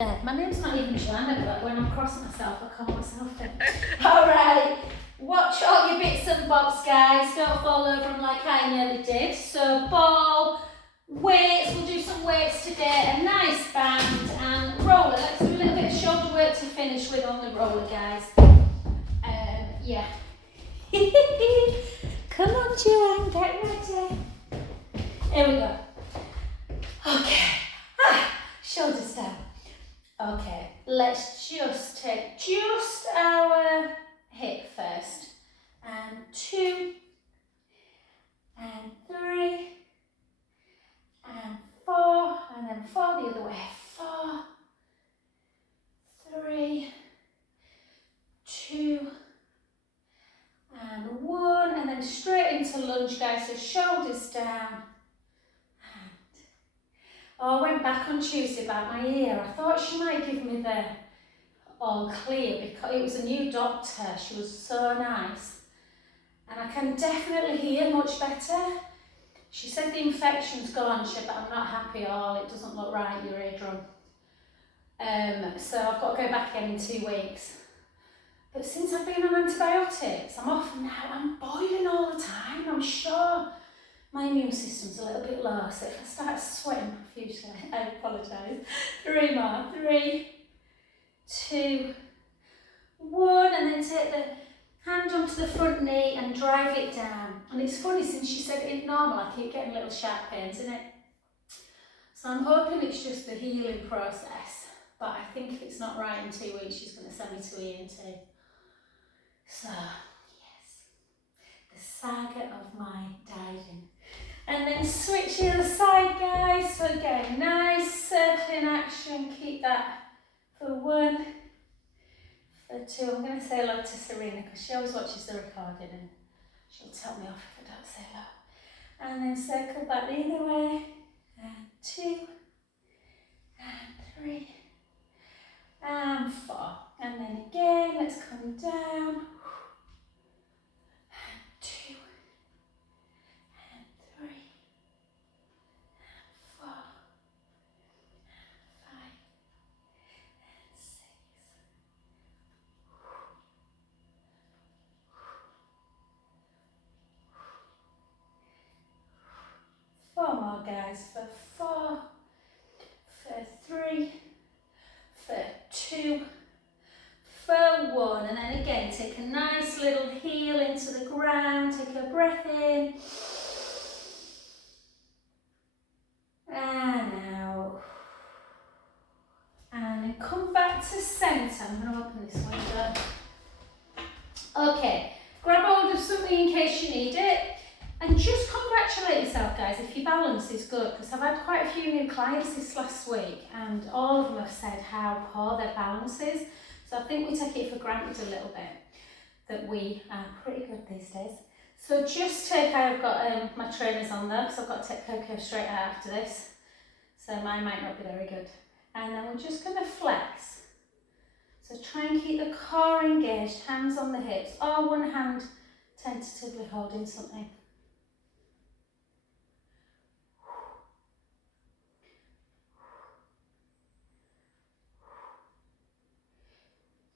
My name's not even Joanna, but when I'm crossing myself, I call myself it. Alright, watch all your bits and bobs, guys. Don't fall over them like I nearly did. So, ball, weights, we'll do some weights today, a nice band, and roller. Let's do a little bit of shoulder work to finish with on the roller, guys. Yeah. Come on, Joanne, get ready. Here we go. Okay. Shoulders down. Okay, let's just take our hip first. And 2, and 3, and 4, and then 4 the other way. 4, 3, 2, and 1, and then straight into lunge, guys. So shoulders down. Oh, I went back on Tuesday about my ear. I thought she might give me the all clear because it was a new doctor. She was so nice. And I can definitely hear much better. She said the infection's gone, but I'm not happy at all. It doesn't look right, your eardrum. So I've got to go back again in 2 weeks. But since I've been on antibiotics, I'm off now. I'm boiling all the time. I'm sure my immune system's a little bit low, so if I start sweating profusely, I apologise. 3 more. 3, 2, 1, and then take the hand onto the front knee and drive it down. And it's funny, since she said it's normal, I keep getting little sharp pains in it. So I'm hoping it's just the healing process. But I think if it's not right in 2 weeks, she's going to send me to ENT. So, yes, the saga of my diving. And then switch the other side, guys. So again, nice circling action. Keep that for 1, for 2. I'm going to say hello to Serena because she always watches the recording and she'll tell me off if I don't say hello. And then circle back the other way. And 2, and 3, and 4. And then again, let's come down. And 2, and 3, and 4, and 5, and 6. 4 more, guys, for 4, for 3, for 2, for 1, and then again take a nice little heel into the ground, take a breath in, and out, and then come back to centre. I'm going to open this window. Okay, grab hold of something in case you need it. And just congratulate yourself, guys, if your balance is good, because I've had quite a few new clients this last week and all of them have said how poor their balance is. So I think we take it for granted a little bit that we are pretty good these days. So just take, I've got my trainers on there because I've got to take Coco straight out after this. So mine might not be very good. And then we're just going to flex. So try and keep the core engaged, hands on the hips, or one hand tentatively holding something.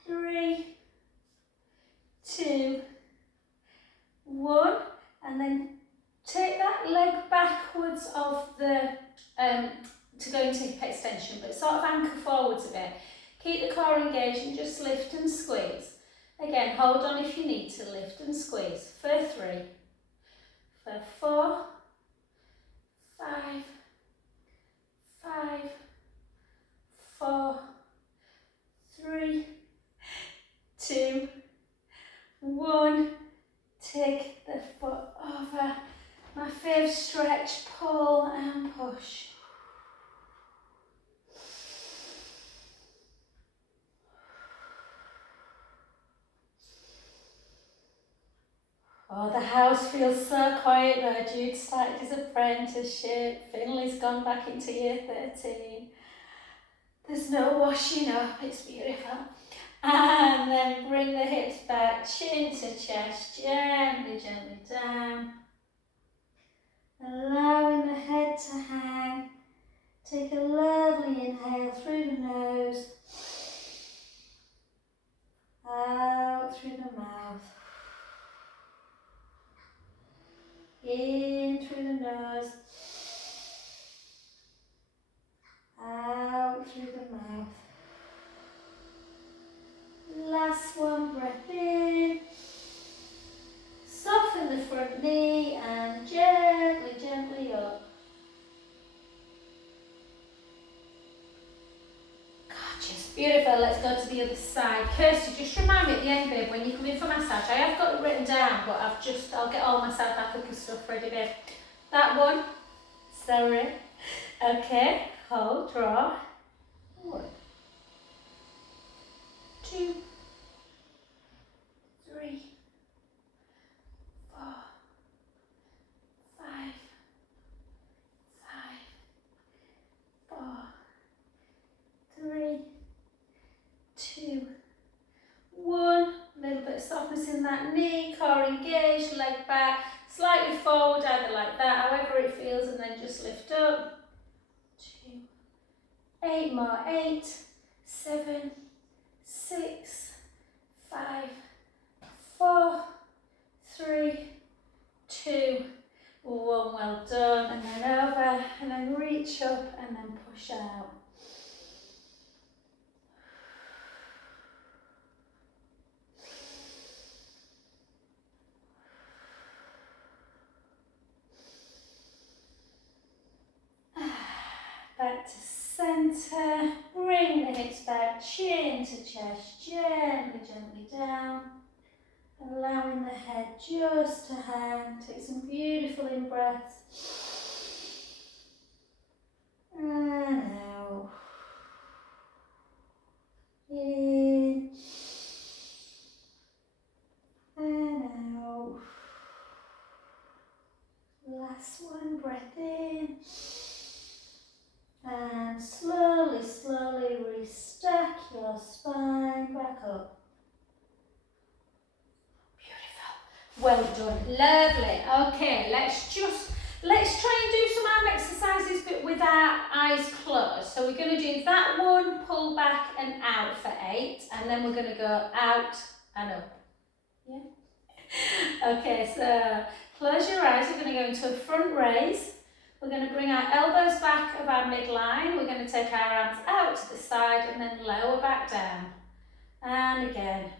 3, 2, 1, and then take that leg backwards of the to go into hip extension, but sort of anchor forwards a bit. Keep the core engaged and just lift and squeeze. Again, hold on if you need to, lift and squeeze. For 3, for 4, 5, 5, 4, 3, 2, 1. Take the foot over. My favourite stretch, pull and push. Oh, the house feels so quiet there. Jude started his apprenticeship. Finley's gone back into year 13. There's no washing up, it's beautiful. And then bring the hips back, chin to chest, gently, gently down. Allowing the head to hang. Take a lovely inhale through the nose, out through the mouth, in through the nose, out through the mouth. Last one, breath in. Soften the front knee and gently, gently up. Gorgeous, beautiful. Let's go to the other side. Kirsty, just remind me at the end, babe, when you come in for massage, I have got it written down, but I'll get all my South African stuff ready, babe. That one, sorry. Okay, hold, draw. 1, 2, 3, 4, 5, 4, 3, 2, 1. A little bit of softness in that knee, core engaged, leg back, slightly forward, either like that, however it feels, and then just lift up. 2, 8 more, 8, 7, 6, 5, 4, 3, 2, 1. Well done. And then over, and then reach up, and then push out. Back to centre, bring the hips back, chin to chest, gently, gently down, allowing the head just to hang. Take some beautiful in breaths, and out, in, and out. Last one, breath in. And slowly, slowly restack your spine back up. Beautiful. Well done. Lovely. Okay, let's try and do some arm exercises but with our eyes closed. So we're going to do that one, pull back and out for 8, and then we're going to go out and up. Yeah? Okay, so close your eyes. We're going to go into a front raise. We're going to bring our elbows back of our midline. We're going to take our arms out to the side and then lower back down. And again.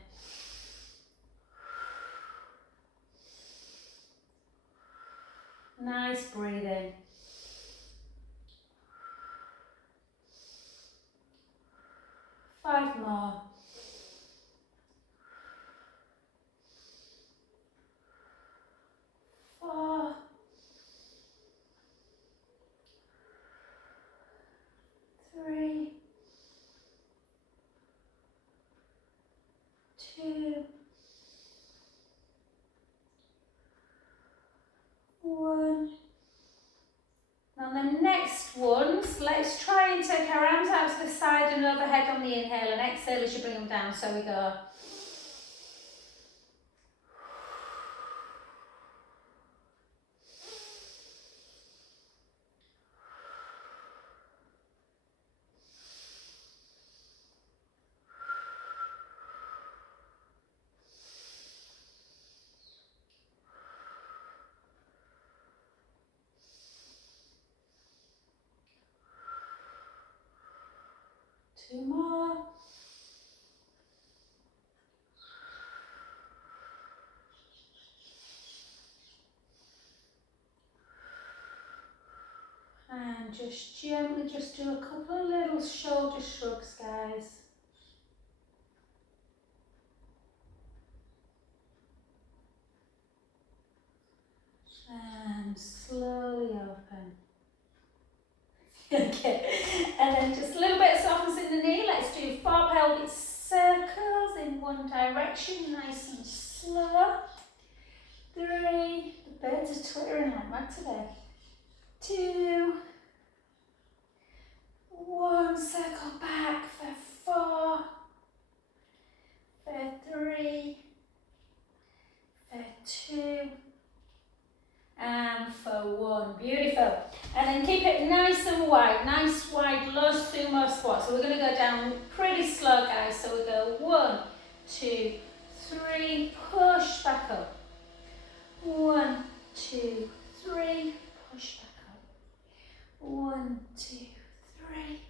Nice breathing. Five more. Four. 3, 2, 1. Now the next ones, let's try and take our arms out to the side and overhead on the inhale, and exhale as you bring them down. So we go. Two more. And just gently just do a couple of little shoulder shrugs, guys. And slowly open. Okay, and then just a little bit of softness in the knee. Let's do 4 pelvic circles in one direction, nice and slow. 3, the birds are twittering like mad today. 2, 1, circle back for 4, for 3, for 2, and for 1. Beautiful. And then keep it nice and wide, nice wide, low sumo squat. So we're going to go down pretty slow, guys. So we go 1, 2, 3, push back up. 1, 2, 3, push back up. 1, 2, 3,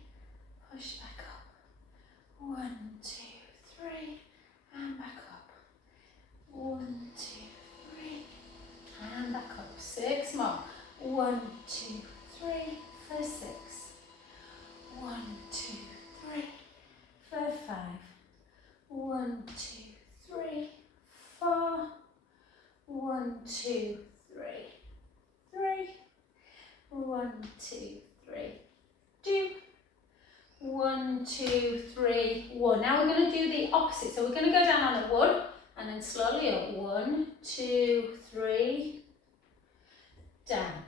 push back up. 1, 2, 3, and back up. 1, 2, 3, and back up. 6 more. 1, 2, 3 for 6. 1, 2, 3 for 5. 1, 2, 3, 4. 1, 2, 3, 3. 1, 2, 3, 2. 1, 2, 3, 1. Now we're going to do the opposite. So we're going to go down on the 1 and then slowly up. 1, 2, 3, down.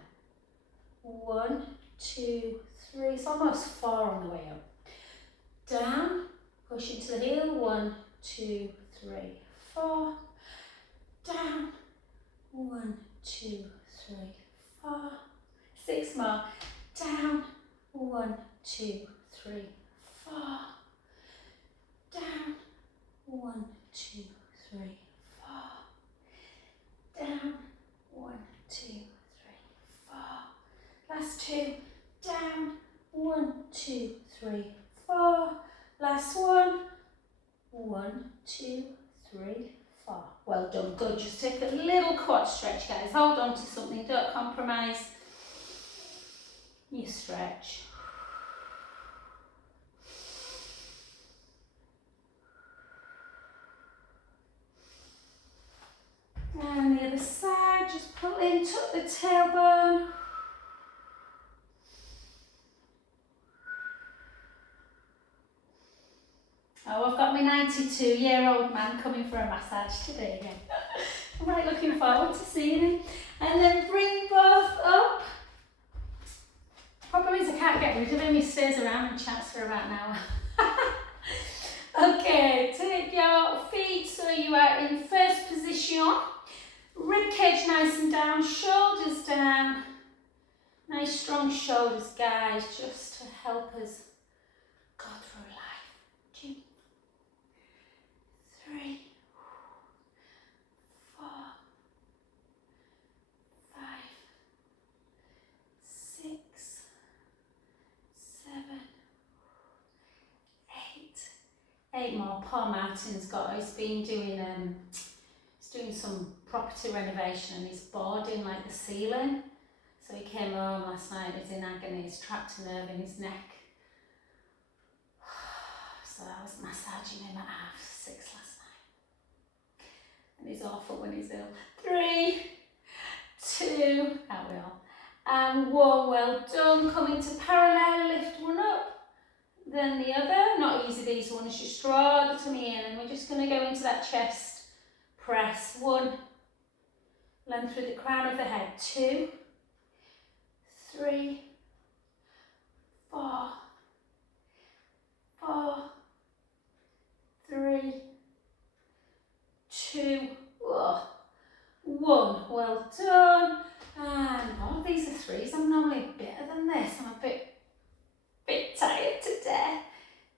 1, 2, 3. It's almost 4 on the way up. Down, push into the heel. 1, 2, 3, 4. Down. 1, 2, 3, 4. 6 more. Down. 1, 2, 3, 4. Down. 1, 2, 3, 4. Down. 1, 2, 3, 4. Last 2. Down. 1, 2, 3, 4. Last 1. 1, 2, 3, 4. Well done. Good. Just take a little quad stretch, guys. Hold on to something. Don't compromise your stretch. And the other side, just pull in, tuck the tailbone. Oh, I've got my 92-year-old man coming for a massage today again. I'm right looking forward to seeing him. And then bring both up. Problem is I can't get rid of him, he stays around and chats for about an hour. Okay, take your feet so you are in first position. Rib cage nice and down, shoulders down. Nice strong shoulders, guys, just to help us go through life. 2, 3, 4, 5, 6, 7, 8. 8 more. Paul Martin's he's been doing some property renovation and he's boarding like the ceiling. So he came home last night, he's in agony, he's trapped a nerve in his neck. So I was massaging him at 6:30 last night. And he's awful when he's ill. 3, 2, how we all. And 1, well done. Coming to parallel, lift one up, then the other. Not easy these ones, just draw the tummy in and we're just going to go into that chest press. 1, length through the crown of the head. 2, 3, 4, 4, 3, 2, 1. Well done. And these are 3s. I'm normally better than this. I'm a bit tired today.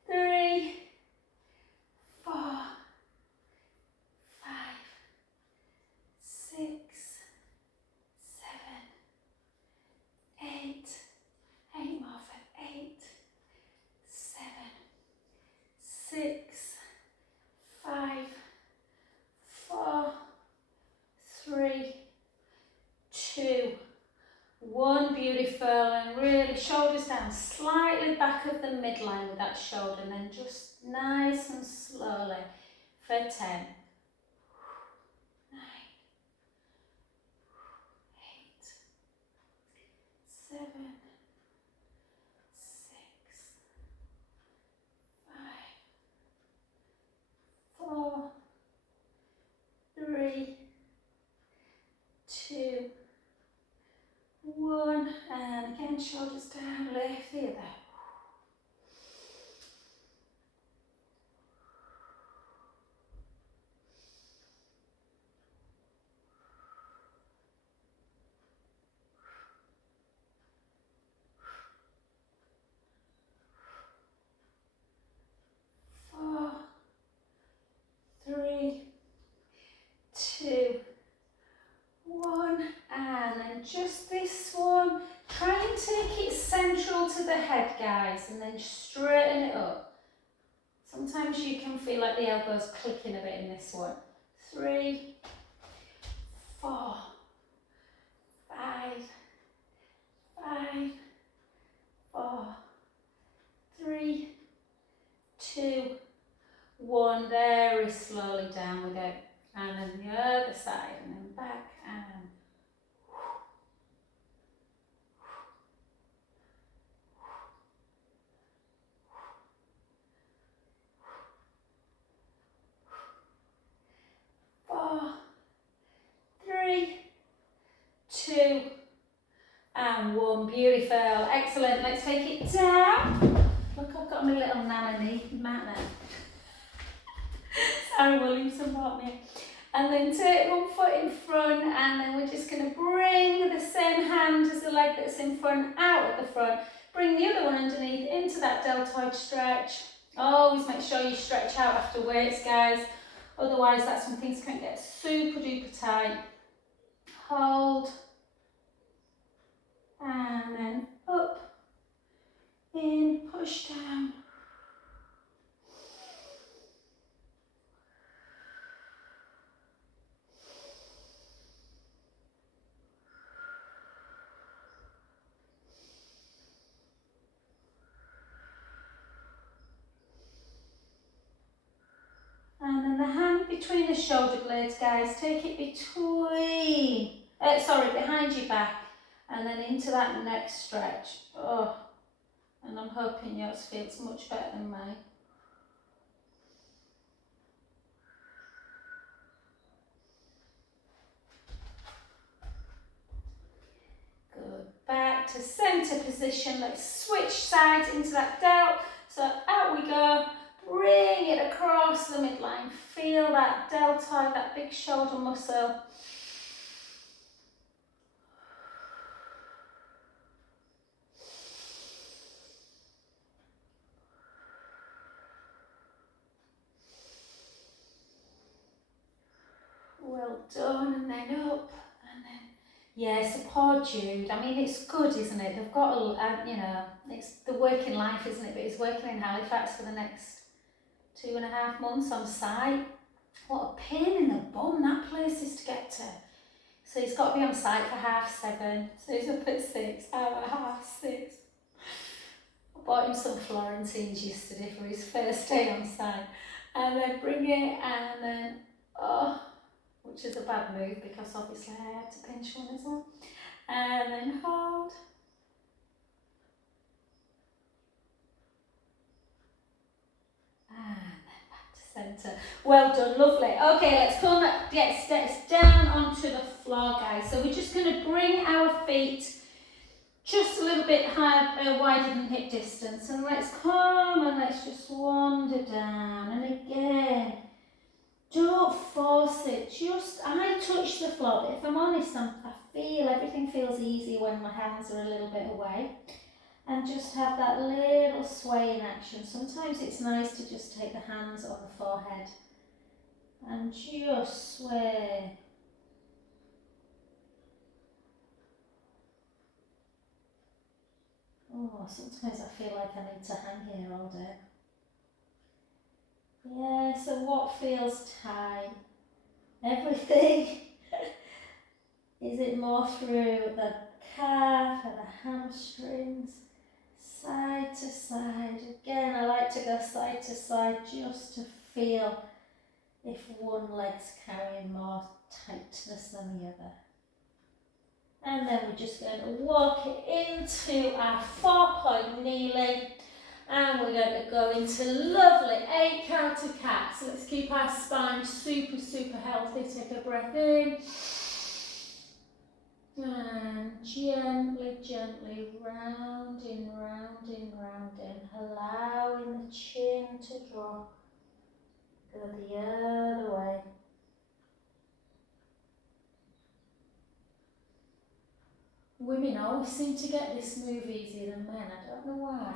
3, 4, 5, 6, 7, 8. 8 more for 8, 7, 6, 5, 4, 3, 2, 1. Beautiful. And really shoulders down, slightly back of the midline with that shoulder, and then just nice and slowly for 10, 9, 8, 7, 6, 5, 4, 3, 2, 1. And again, shoulders down, lift the other. head, guys, and then straighten it up. Sometimes you can feel like the elbows clicking a bit in this one. 3, 4, 5, 5, 4, 3, 2, 1. Very slowly down with it. And then the other side, and then back, and 4, 3, 2, and 1. Beautiful. Excellent. Let's take it down. Look, I've got my little nana knee mat now. Sarah Williamson bought me. And then take one foot in front, and then we're just going to bring the same hand as the leg that's in front out at the front. Bring the other one underneath into that deltoid stretch. Always make sure you stretch out after weights, guys. Otherwise, that's when things can get super duper tight. Hold. And then up, in, push down. And then the hand between the shoulder blades, guys, take it between, behind your back, and then into that neck stretch. Oh, and I'm hoping yours feels much better than mine. Good. Back to center position. Let's switch sides into that delt. So out we go. Bring it across the midline. Feel that deltoid, that big shoulder muscle. Well done, and then up, and then, yeah, support Jude. I mean, it's good, isn't it? They've got, it's the working life, isn't it? But he's working in Halifax for the next 2.5 months on site. What a pain in the bum that place is to get to. So he's got to be on site for 7:30. So he's up at 6, out at 6:30. I bought him some Florentines yesterday for his first day on site. And then bring it, and then, which is a bad move because obviously I had to pinch one as well. And then hold. And then back to centre. Well done, lovely. Okay, let's come, get steps down onto the floor, guys. So we're just going to bring our feet just a little bit higher, wider than hip distance. And let's come and let's just wander down. And again, don't force it. I touch the floor, but if I'm honest, I feel everything feels easy when my hands are a little bit away. And just have that little swaying action. Sometimes it's nice to just take the hands on the forehead and just sway. Oh, sometimes I feel like I need to hang here all day. Yeah, so what feels tight? Everything. Is it more through the calf and the hamstrings? Side to side. Again, I like to go side to side just to feel if one leg's carrying more tightness than the other. And then we're just going to walk it into our 4-point kneeling. And we're going to go into lovely 8 counter cat. So let's keep our spine super, super healthy. Take a breath in. And gently, gently rounding, rounding, rounding. Allowing the chin to drop. Go the other way. Women always seem to get this move easier than men. I don't know why.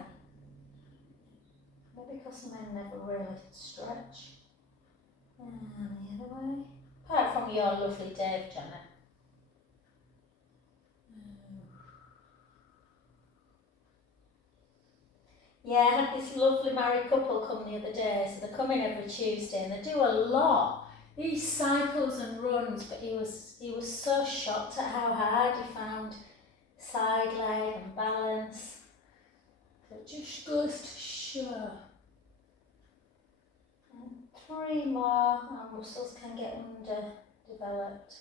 Maybe because men never really stretch. And the other way. Apart from your lovely Dave, Janet. Yeah, I had this lovely married couple come the other day, so they come in every Tuesday and they do a lot. He cycles and runs, but he was so shocked at how hard he found side leg and balance. It just goes to show. And 3 more, our muscles can get underdeveloped.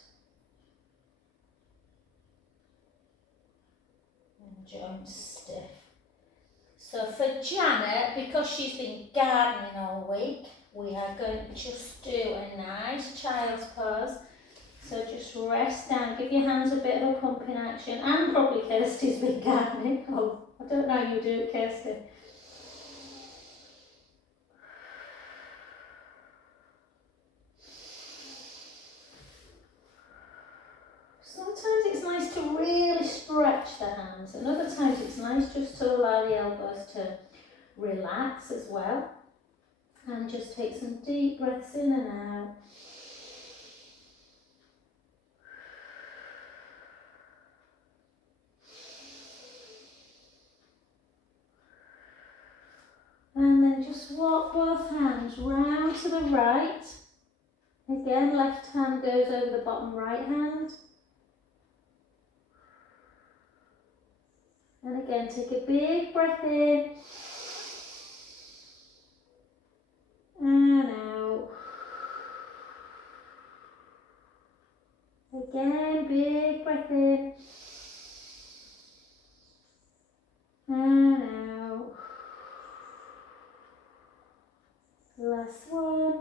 And joints stiff. So for Janet, because she's been gardening all week, we are going to just do a nice child's pose. So just rest down, give your hands a bit of a pumping action, and probably Kirsty's been gardening. Oh, I don't know how you do it, Kirsty. Sometimes it's nice to really stretch the hands, and other times it's nice just to allow the elbows to relax as well. And just take some deep breaths in and out. And then just walk both hands round to the right. Again, left hand goes over the bottom right hand. And again, take a big breath in. And out. Again, big breath in. And out. Last one.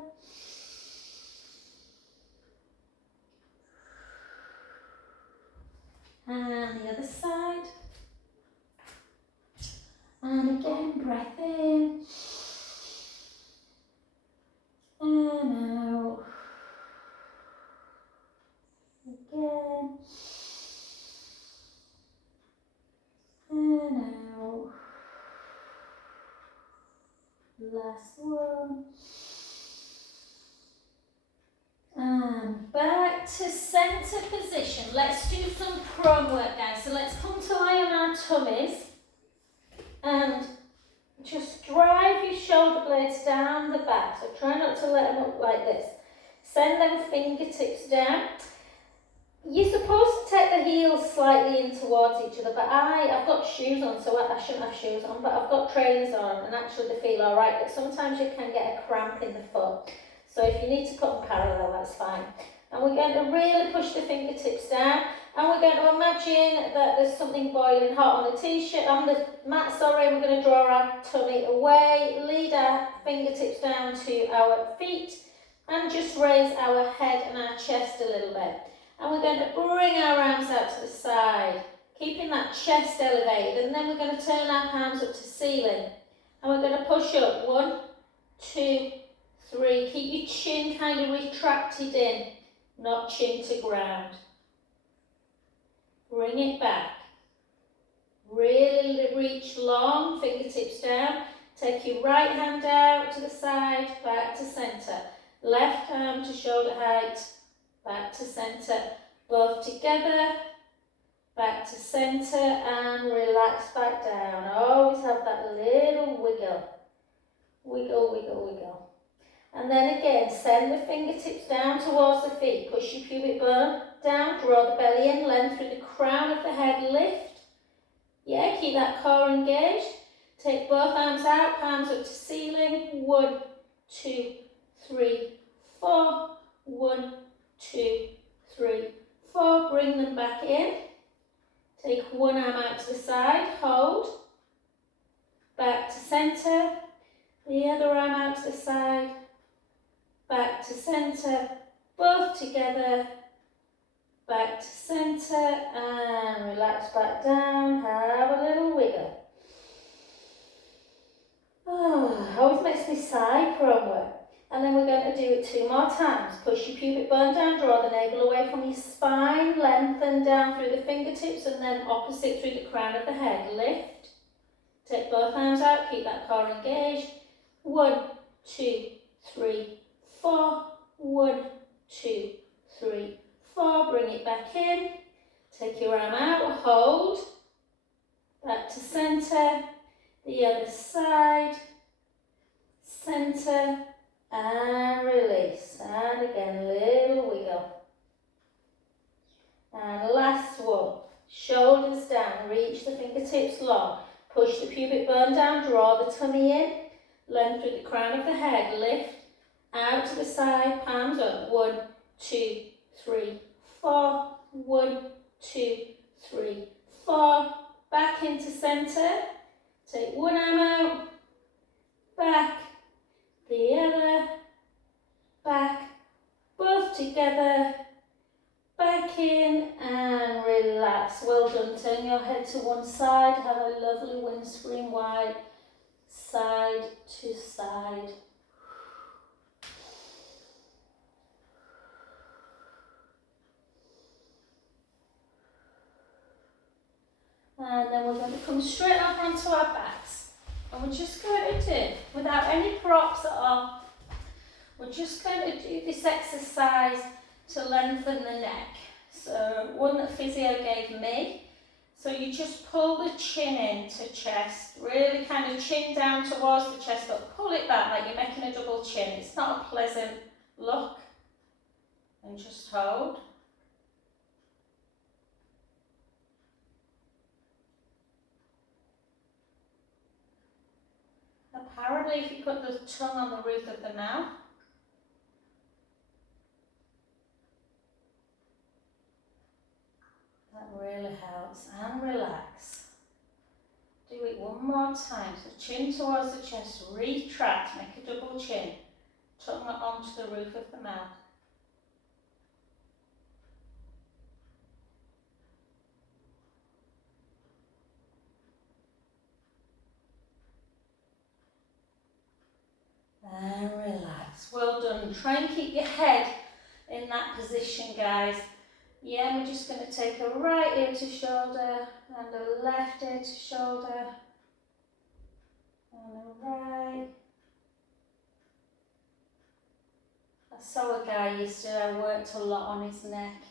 And the other side. And again, breath in. And out. Again. And out. Last one. And back to centre position. Let's do some prone work, guys. So let's come to lie on our tummies and just drive your shoulder blades down the back. So try not to let them up like this. Send them fingertips down. You're supposed to take the heels slightly in towards each other, but I've got shoes on, so I shouldn't have shoes on, but I've got trainers on, and actually they feel alright, but sometimes you can get a cramp in the foot. So if you need to put them parallel, that's fine. And we're going to really push the fingertips down, and we're going to imagine that there's something boiling hot on the t-shirt, on the mat, and we're going to draw our tummy away, lead our fingertips down to our feet, and just raise our head and our chest a little bit. And we're going to bring our arms out to the side, keeping that chest elevated, and then we're going to turn our palms up to ceiling. And we're going to push up, 1, 2, 3. Keep your chin kind of retracted in, not chin to ground. Bring it back. Really reach long, fingertips down. Take your right hand out to the side, back to centre. Left arm to shoulder height, back to centre. Both together, back to centre, and relax back down. Always have that little wiggle. Wiggle, wiggle, wiggle. And then again, send the fingertips down towards the feet. Push your pubic bone down, draw the belly in, length through the crown of the head, lift. Yeah, keep that core engaged. Take both arms out, palms up to ceiling. 1, 2, 3, 4. 1, 2, 3, 4. Bring them back in. Take one arm out to the side, hold. Back to centre. The other arm out to the side. Back to centre. Both together. Back to centre and relax back down. Have a little wiggle. Oh, always makes me sigh, prone work. And then we're going to do it 2 more times. Push your pubic bone down, draw the navel away from your spine, lengthen down through the fingertips, and then opposite through the crown of the head. Lift. Take both arms out, keep that core engaged. 1, 2, 3, 4. 1, 2, 3, 4. Bring it back in. Take your arm out, hold. Back to centre. The other side, centre, and release. And again, little wiggle. And last one, shoulders down, reach the fingertips long. Push the pubic bone down, draw the tummy in. Length through the crown of the head, lift. Out to the side, palms up. 1, 2, 3, 4. 1, 2, 3, 4. Back into centre. Take one arm out. Back. The other. Back. Both together. Back in and relax. Well done. Turn your head to one side. Have a lovely windscreen wide. Side to side. And then we're going to come straight up onto our backs. And we're just going to do, without any props at all, we're just going to do this exercise to lengthen the neck. So one that physio gave me. So you just pull the chin into chest, really kind of chin down towards the chest, but pull it back like you're making a double chin. It's not a pleasant look. And just hold. Apparently, if you put the tongue on the roof of the mouth, that really helps. And relax. Do it one more time. So chin towards the chest, retract, make a double chin. Tongue onto the roof of the mouth. And relax. Well done. Try and keep your head in that position, guys. Yeah, we're just going to take a right ear to shoulder and a left ear to shoulder. And a right. I saw a guy yesterday, I worked a lot on his neck.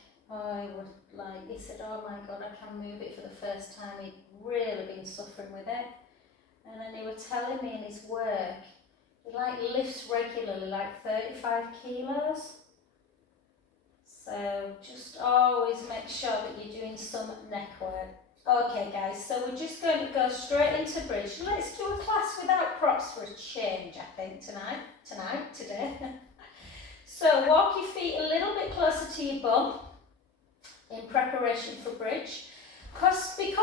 He said, oh my God, I can move it for the first time. He'd really been suffering with it. And then he was telling me in his work, he lifts regularly, 35 kilos. So just always make sure that you're doing some neck work. Okay guys, so we're just going to go straight into bridge. Let's do a class without props for a change, I think, today. So walk your feet a little bit closer to your bum in preparation for bridge. Because we've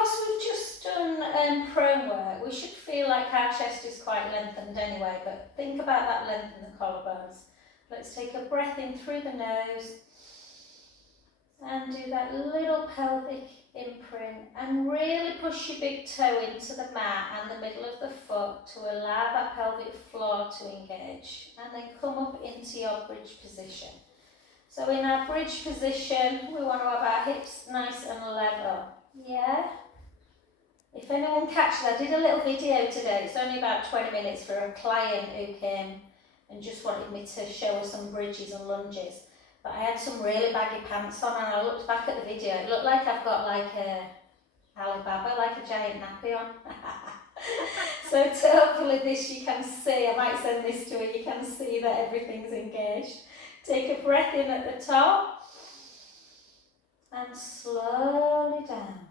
just done prone work, we should feel like our chest is quite lengthened anyway, but think about that length in the collarbones. Let's take a breath in through the nose and do that little pelvic imprint and really push your big toe into the mat and the middle of the foot to allow that pelvic floor to engage, and then come up into your bridge position. So in our bridge position, we want to have our hips nice and level. Yeah? If anyone catches, I did a little video today, it's only about 20 minutes for a client who came and just wanted me to show her some bridges and lunges. But I had some really baggy pants on and I looked back at the video, it looked like I've got like a Alibaba, like a giant nappy on. So hopefully this you can see, I might send this to her, you can see that everything's engaged. Take a breath in at the top and slowly down.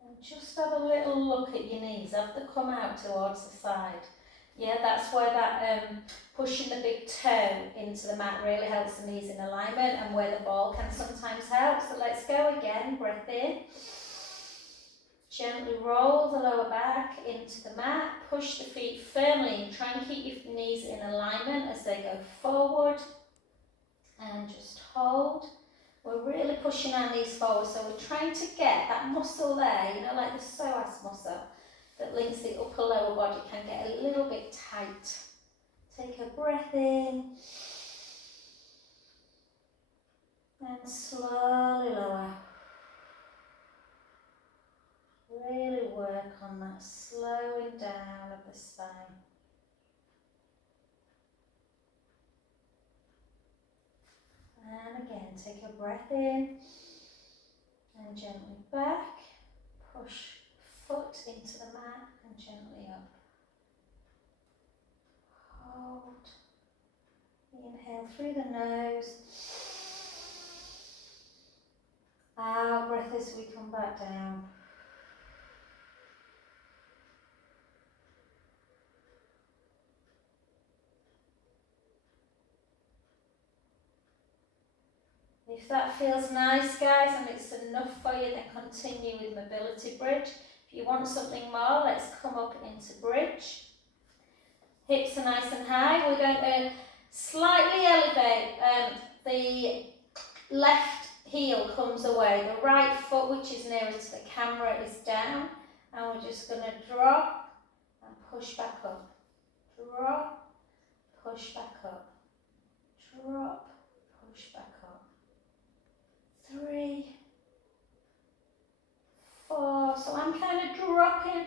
And just have a little look at your knees, have them come out towards the side. Yeah, that's where that pushing the big toe into the mat really helps the knees in alignment, and where the ball can sometimes help. So let's go again, breath in. Gently roll the lower back into the mat, push the feet firmly in, try and keep your knees in alignment as they go forward, and just hold. We're really pushing our knees forward, so we're trying to get that muscle there, you know, like the psoas muscle that links the upper lower body can get a little bit tight. Take a breath in, and slowly lower. Really work on that slowing down of the spine. And again, take a breath in and gently back. Push foot into the mat and gently up. Hold. Inhale through the nose. Out breath as we come back down. If that feels nice, guys, and it's enough for you, then continue with mobility bridge. If you want something more, let's come up into bridge. Hips are nice and high. We're going to slightly elevate. The left heel comes away. The right foot, which is nearest to the camera, is down. And we're just going to drop and push back up. Drop, push back up. Drop, push back up. 3, 4. So I'm kind of dropping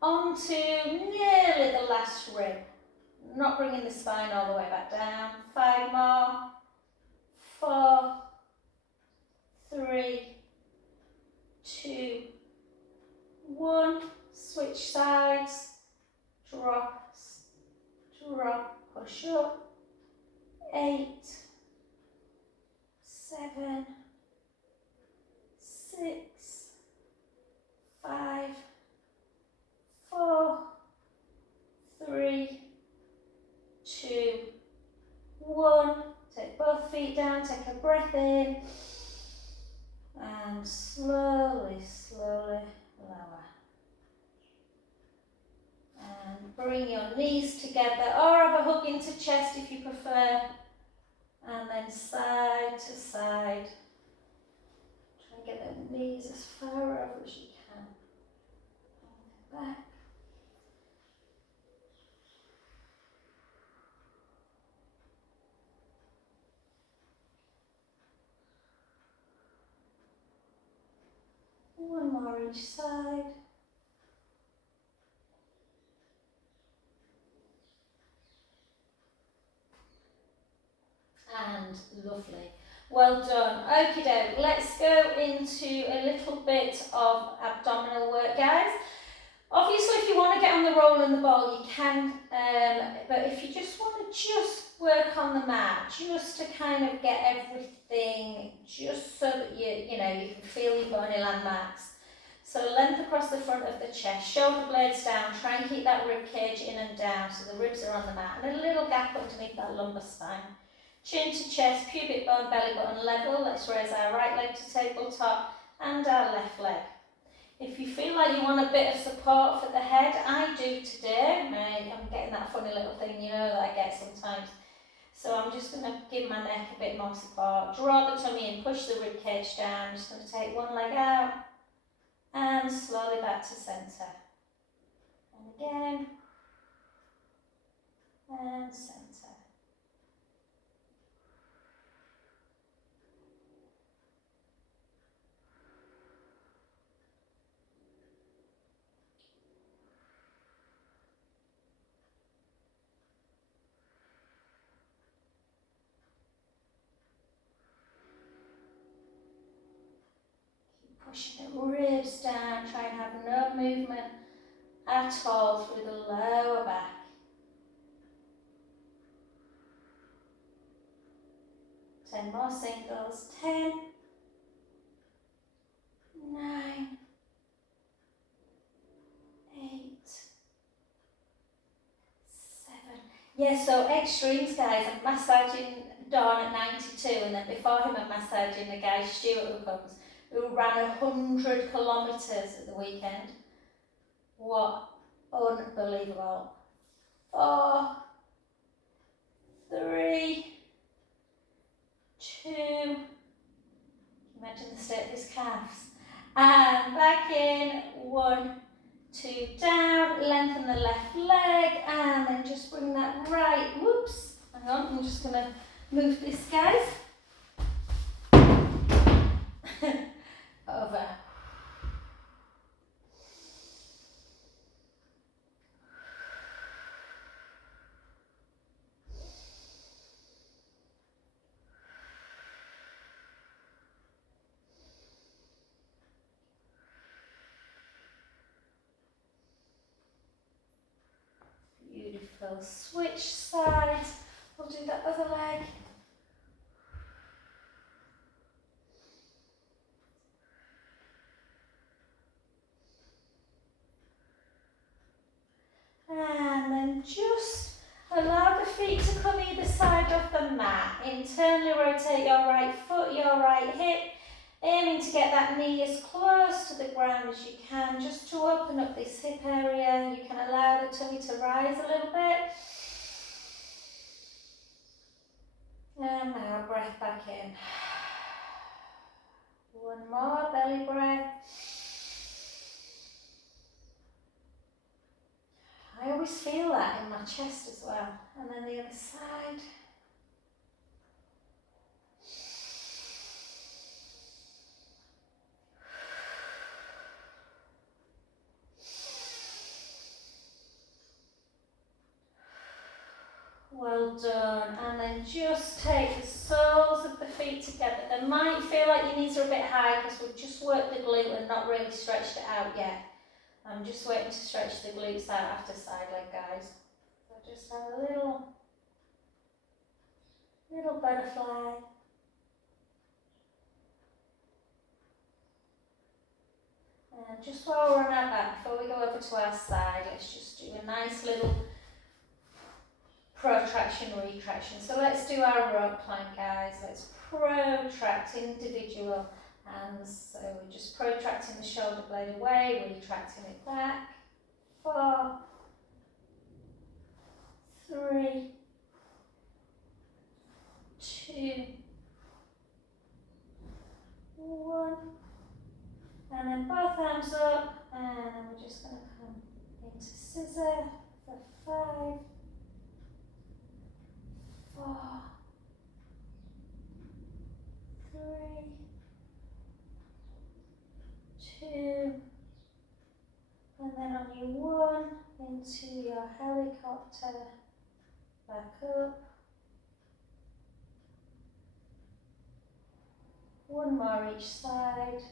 onto nearly the last rib. Not bringing the spine all the way back down. 5 more. 4, 3, 2, 1. Switch sides. Drop, drop, push up. 8, 7, 6, 5, 4, 3, 2, 1. Take both feet down, take a breath in, and slowly, slowly lower. And bring your knees together, or have a hug into chest if you prefer. And then side to side. Try and get the knees as far over as you can. Back. One more each side. And lovely. Well done. Okie doke. Let's go into a little bit of abdominal work, guys. Obviously, if you want to get on the roll and the ball, you can. But if you just want to work on the mat, just to kind of get everything, just so that you can feel your bony landmarks. So length across the front of the chest, shoulder blades down. Try and keep that rib cage in and down, so the ribs are on the mat, and a little gap underneath that lumbar spine. Chin to chest, pubic bone, belly button level. Let's raise our right leg to tabletop and our left leg. If you feel like you want a bit of support for the head, I do today. I'm getting that funny little thing, that I get sometimes. So I'm just going to give my neck a bit more support. Draw the tummy in, push the rib cage down. I'm just going to take one leg out and slowly back to centre. And again, and centre. Pushing the ribs down, try and have no movement at all through the lower back. Ten more singles. 10, 9, 8, 7. Yeah, so extremes, guys. I'm massaging Dawn at 92, and then before him I'm massaging the guy Stuart who comes, who ran 100 kilometres at the weekend. What unbelievable. 4, 3, 2, imagine the state of his calves. And back in, 1, 2, down, lengthen the left leg, and then just bring that right, whoops, hang on, I'm just going to move this, guys. Over. Beautiful. Switch sides. We'll do that other leg. And then just allow the feet to come either side of the mat. Internally rotate your right foot, your right hip, aiming to get that knee as close to the ground as you can, just to open up this hip area. You can allow the tummy to rise a little bit. And now breath back in. One more belly breath. I always feel that in my chest as well. And then the other side. Well done. And then just take the soles of the feet together. They might feel like your knees are a bit high because we've just worked the glute and not really stretched it out yet. I'm just waiting to stretch the glutes out after side leg, guys. So just have a little butterfly. And just while we're on our back, before we go over to our side, let's just do a nice little protraction, retraction. So let's do our rope plank, guys. Let's protract individual hands. So we're just protracting the shoulder blade away, retracting it back. 4, 3, 2, 1. And then both arms up, and then we're just going to come into scissor for 5, 4, 3, 2, and then on your 1, into your helicopter, back up. 1 more each side.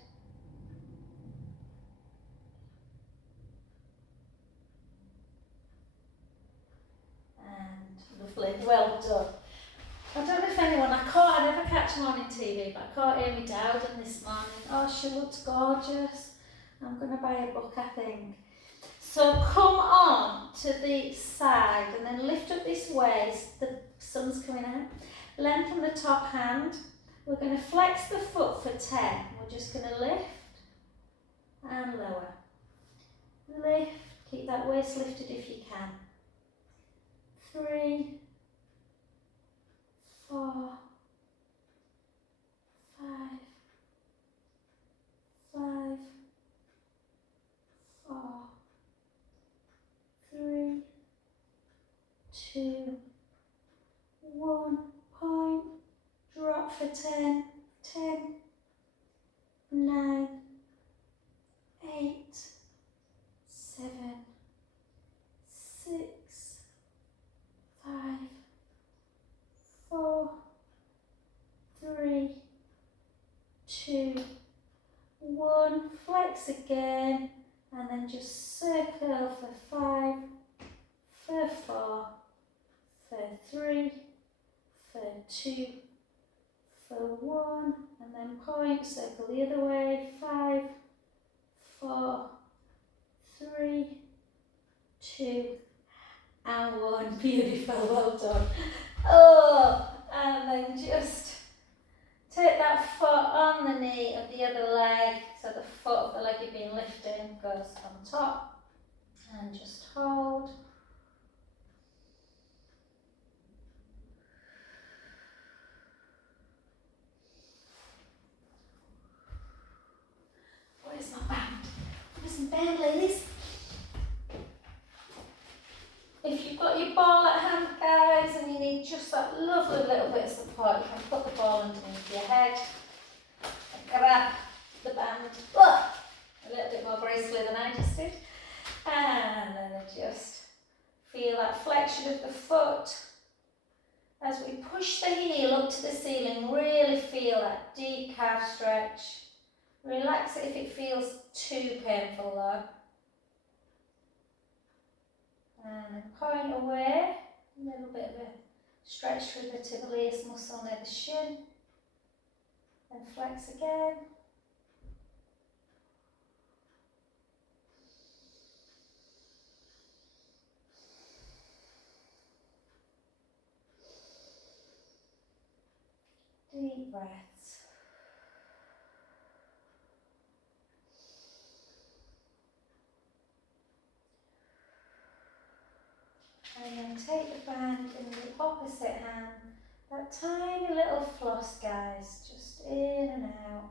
And lovely, well done. I don't know if anyone, I never catch them on TV, but I caught Amy Dowden this morning. Oh, she looked gorgeous. I'm going to buy a book, I think. So come on to the side and then lift up this waist. The sun's coming out. Lengthen the top hand. We're going to flex the foot for 10. We're just going to lift and lower. Lift. Keep that waist lifted if you can. 3, 4, 5, 5, 4, 3, 2, 1. Point. Drop for 10, 10, 9, 8, 7, 6, 5, 4, 3, 2, 1. Flex again, and then just circle for 5, for 4, for 3, for 2, for 1, and then point, circle the other way, 5, 4, 3, 2, and 1. Beautiful, well done. Oh, and then just take that foot on the knee of the other leg, so the foot of the leg you've been lifting goes on top, and just hold. Where's my band? Where's my band, ladies? If you've got your ball at hand, guys, and you need just that lovely little bit of support, you can put the ball underneath your head and grab the band a little bit more gracefully than I just did. And then just feel that flexion of the foot. As we push the heel up to the ceiling, really feel that deep calf stretch. Relax it if it feels too painful though. And then point away, a little bit of a stretch through the tibialis muscle near the shin. Then flex again. Deep breaths. And then take the band in the opposite hand. That tiny little floss, guys, just in and out.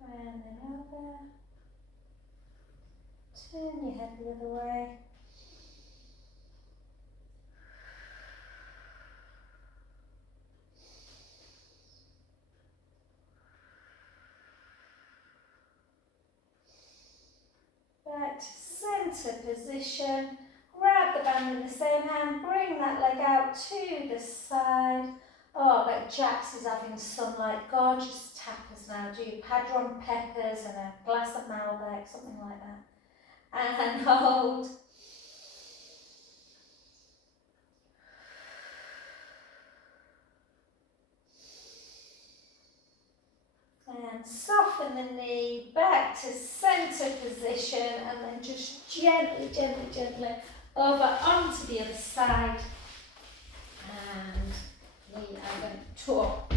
And then over. Turn your head the other way. Back to centre position. Grab the band in the same hand. Bring that leg out to the side. Oh, I bet Jax is having some like gorgeous tapas now. Do padron peppers and a glass of Malbec, something like that. And hold. And soften the knee back to centre position, and then just gently, gently, gently over onto the other side. And we are going to talk.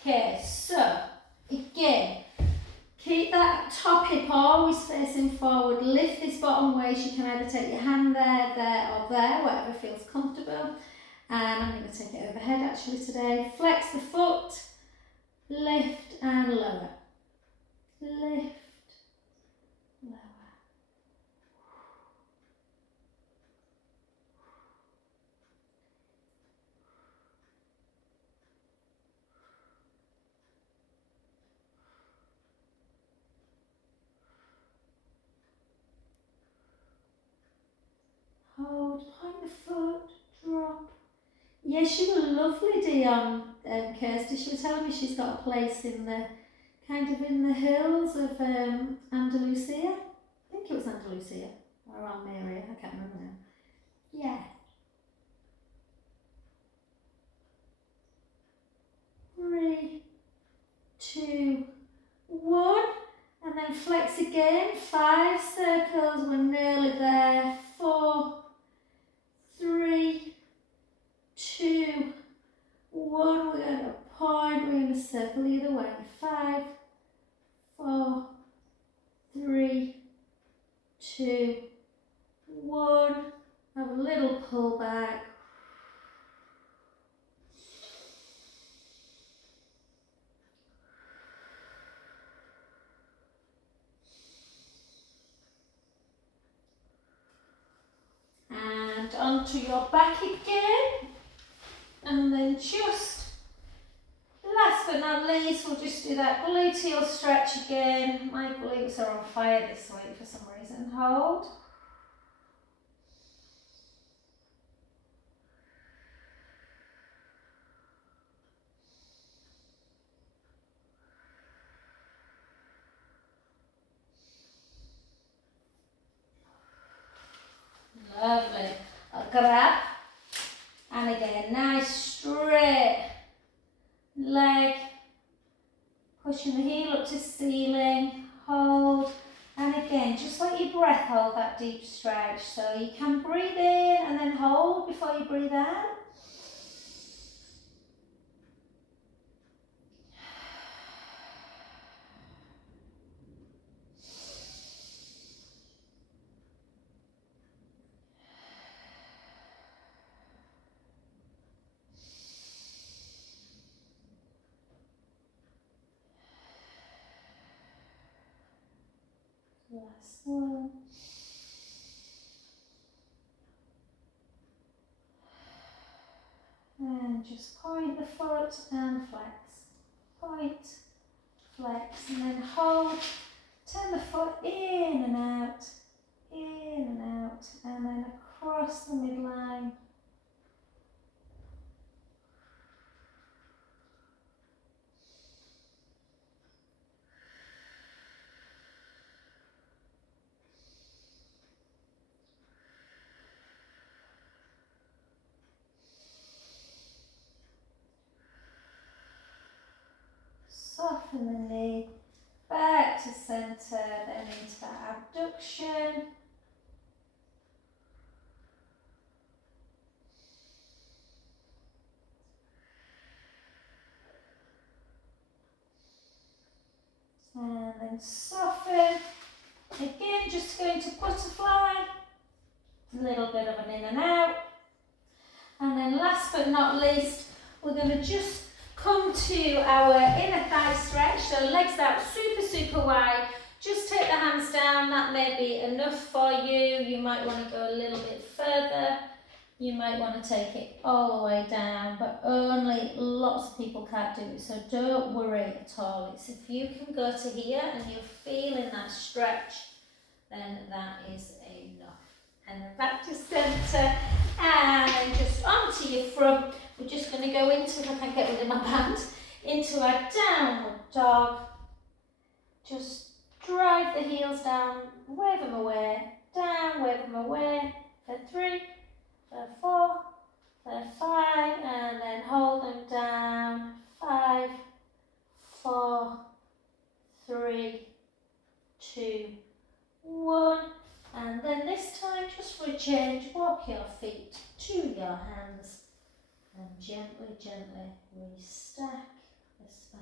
Okay, so again, keep that top hip always facing forward. Lift this bottom waist. You can either take your hand there, there, or there, whatever feels comfortable. And I'm going to take it overhead actually today. Flex the foot. Lift and lower. Lift, lower. Hold, point the foot, drop. Yes, you were lovely, Dion, Kirsty. She was telling me she's got a place in the, kind of in the hills of Andalusia. I think it was Andalusia, or Almeria, I can't remember now. Yeah. Three, two, one, and then flex again. 5 circles, we're nearly there. 4, 3, 2, 1. We're going to point, we're going to circle the other way. 5, 4, 3, 2, 1. Have a little pull back. And onto your back again. And then just, last but not least, we'll just do that gluteal stretch again. My glutes are on fire this week for some reason. Hold. Lovely. I'll grab. And again, nice straight leg. Pushing the heel up to ceiling. Hold. And again, just let your breath hold that deep stretch. So you can breathe in and then hold before you breathe out. Last one. And just point the foot and flex. Point, flex, and then hold. Turn the foot in and out, and then across the midline. soften the knee, back to centre, then into that abduction. And then soften. Again, just going to butterfly. A little bit of an in and out. And then last but not least, we're going to just come to our inner thigh stretch. So legs out super, super wide. Just take the hands down. That may be enough for you. You might want to go a little bit further. You might want to take it all the way down, but only lots of people can't do it, so don't worry at all. It's if you can go to here and you're feeling that stretch, then that is enough. And then back to centre, and then just onto your front. We're just going to go into, if I can get rid of my band, into our downward dog. Just drive the heels down, wave them away, down, wave them away, for 3, for 4, for 5, and then hold them down, 5, 4, 3, 2, 1, and then this time, just for a change, walk your feet to your hands, and gently, gently restack the spine.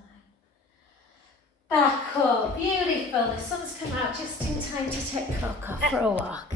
Back up, beautiful. The sun's come out just in time to take Coco for a walk.